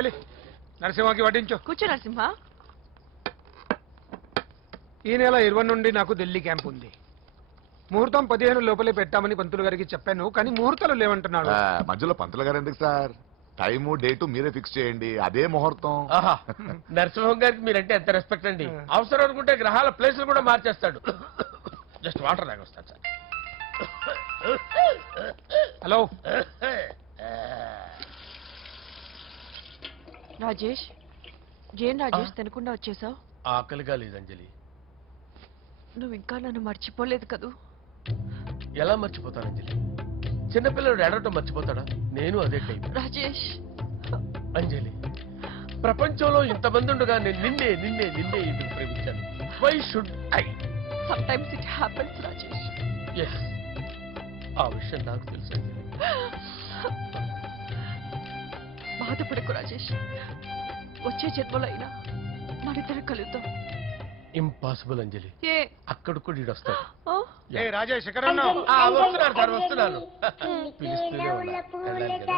అంజలి నరసింహకి వడ్డించు. కూర్చో నరసింహ. ఈ నెల 20 నుండి నాకు ఢిల్లీ క్యాంప్ ఉంది. ముహూర్తం 15 లోపలే పెట్టామని పంతులు గారికి చెప్పాను, కానీ ముహూర్తాలు లేవంటున్నాడు. మధ్యలో పంతులు గారు ఎందుకు సార్? టైము డేటు మీరే ఫిక్స్ చేయండి, అదే ముహూర్తం. నరసింహం గారికి మీరంటే ఎంత రెస్పెక్ట్ అండి. అవసరం అనుకుంటే గ్రహాల ప్లేసులు కూడా మార్చేస్తాడు. జస్ట్ వాటర్ తాగొస్తాడు సార్. హలో రాజేష్, ఏం రాజేష్ తినకుండా వచ్చేసావు? ఆకలిగా లేదు అంజలి. నువ్వు ఇంకా నన్ను మర్చిపోలేదు కదూ? ఎలా మర్చిపోతాను అంజలి? చిన్నపిల్లడు ఏడవటం మర్చిపోతాడా? నేను అదే టైం. రాజేష్ అంజలి, ప్రపంచంలో ఇంతమంది ఉండగా నేను నిన్నే నిన్నే నిన్నే ఎందుకు ప్రేమించాను? Why should I? Sometimes it happens Rajesh. Yes, ఆ విషయం నాకు తెలుసు అంజలి. బాధపడకు రాజేష్, వచ్చే జన్మలో అయినా మనిద్దరం కలుద్దాం. ఇంపాసిబుల్ అంజలి. ఏ అక్కడ కూడా ఈడు వస్తాడు. ఆ? ఏ రాజేష్ ఎక్కడ ఉన్నావు? వస్తున్నాను సార్, వస్తున్నాను. పిలుస్తూనే ఉన్నా. వెళ్ళాలి కదా.